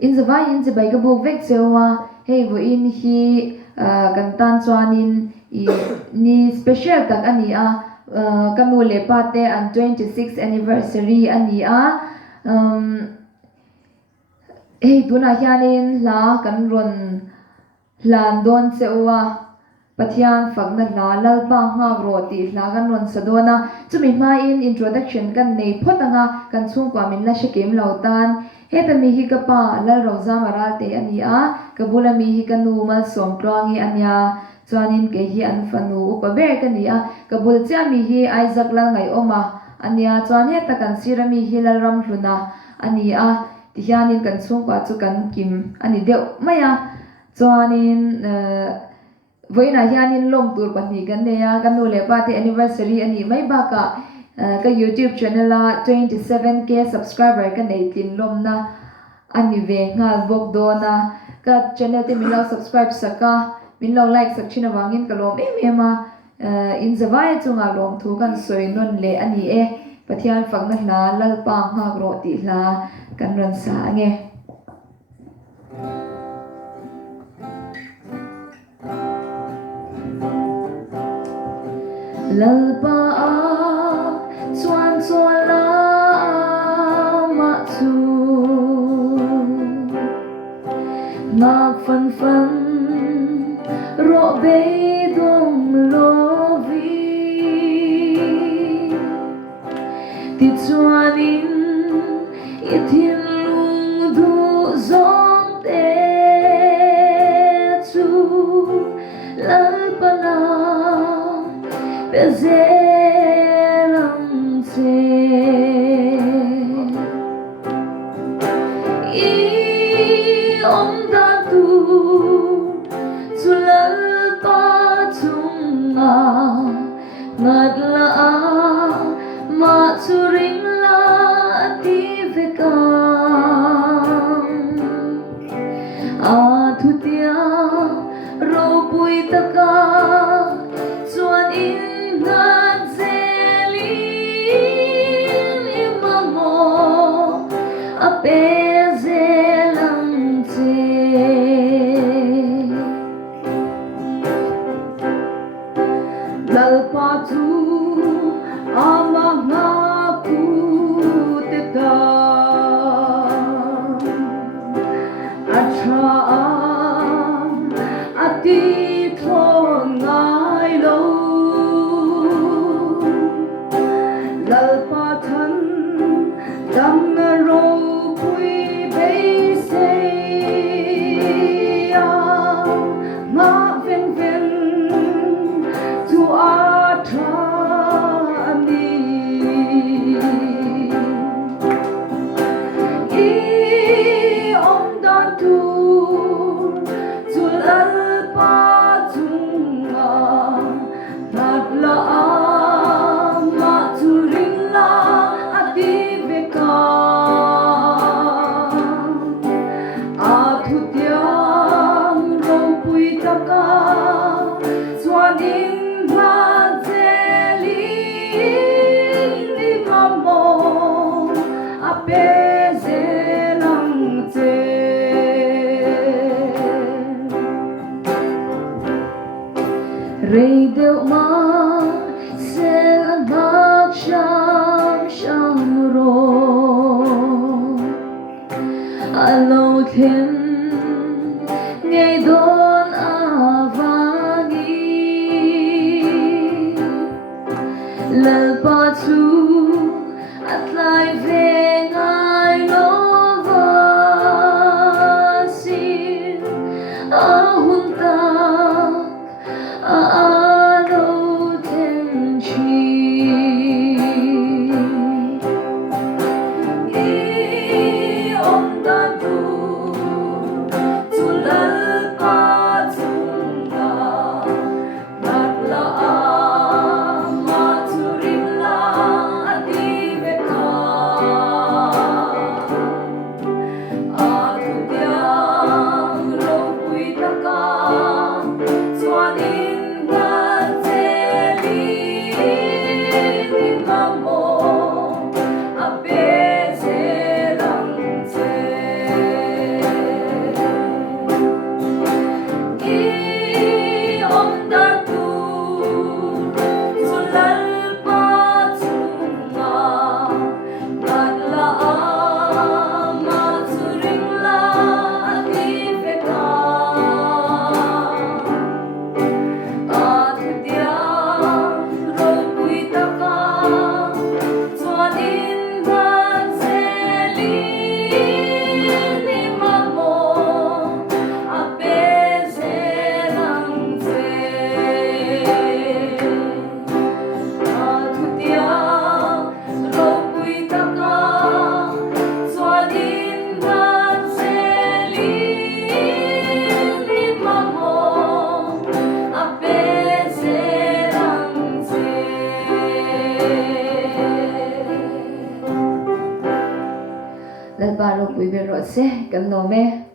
in zawai in ze bai ka buk vek chewa hei vo in hi kan tan chuanin ni special tak ani a kanu le pate an 26th anniversary ani a hei tuna hianin la kan ron hlan don chewa pathian fakna hla lalpa ngak ro ti hla kan ron sadona chumi ma in introduction kan nei photanga kan chung kwa min la shekem lautan heta mi hi kapa lal roza maral te ani a kabula mi hi kanu mal som twangi anya chuanin ke hi an fanu upaber kan ni a kabul cha mi hi Isaac lal ngai oma ania chuan heta kan sirami hi lal ram hluna ani a ti hianin kan chung kwa chu kan kim ani deuh maya chuanin voina hianin lom tur pahnih kan neya kanu le pate anniversary ani mai baka ka YouTube channel a 27k subscriber kan nei tin lomna ani ve ngal bok dona ka channel te min lo subscribe saka min lo like sakchina wangin kalom ema in zawai chunga lom thu kan soinon le ani e pathian fakna hla lalpa ngak ro ti hla kan ran sa nge lalpa a chuan la ma chu ma fan ro be dong lo vi ti chuanin i thin lung du zong te chu lalpa na bezelam se I om da tu zulal pa chunga ngad la ma churing la ti veka a thu tia ro pui taka chuan in ngad zelin imamo ape zelam che lalpa chu ama nga pu te ta acha ati thon ngai lo lalpa than dam na ro pui be se ya ma ven ven tu a tha ni I om da tu tu lalpa chunga nat la ma churing la ati veka a thu tiang ro pui taka chuan in ma zelin ni mamo a pe zelang che rei deuh ma sel nak sham ro alo then ngei don avani lalpa chu atlai ve ngai lova sin a hun tak a alo then chi I om da tu lalpa chunga nat la ma churing la ati veka a thu tiang ro pui taka chuan in nga zelin ni mamo a pe zelang che se kan no me